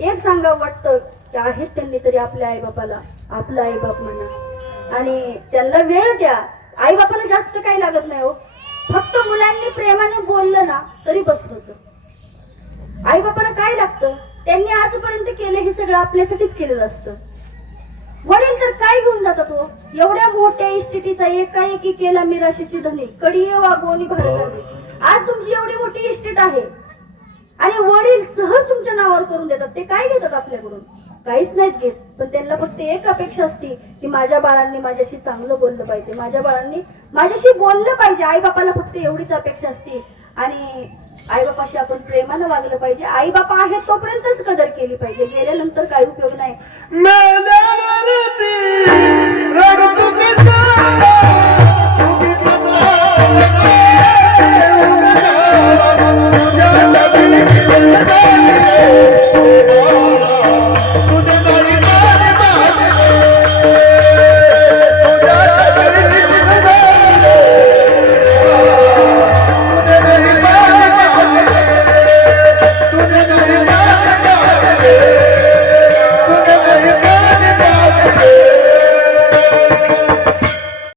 एक सांगावं वाटतं की आहेत त्यांनी तरी आपल्या आईबापाला आपला आईबाप म्हणा आणि त्यांना वेळ द्या. आईबापाला जास्त काही लागत नाही हो, फक्त मुलांनी प्रेमाने बोललं ना तरी बस होतं. आईबापाला काय लागतं, त्यांनी आजपर्यंत केलं हे सगळं आपल्यासाठीच केलेलं असतं. वडील तर काय घेऊन जातात हो, एवढ्या मोठ्या इस्टेटीचा एकाएकी केला मिराशीची धनी कडी वागवणी भारताने. आज तुमची एवढी मोठी इस्टेट आहे आणि वडील सहज तुमच्या नावावर करून देतात. ते काय घेतात आपल्याकडून, काहीच नाहीत घेत. पण त्यांना फक्त एक अपेक्षा असते की माझ्या बाळांनी माझ्याशी चांगलं बोललं पाहिजे, माझ्या बाळांनी माझ्याशी बोललं पाहिजे. आई बापाला फक्त एवढीच अपेक्षा असते. आणि आई बापाशी आपण प्रेमानं वागलं पाहिजे. आई बापा आहेत तोपर्यंतच कदर केली पाहिजे, गेल्यानंतर काही उपयोग नाही.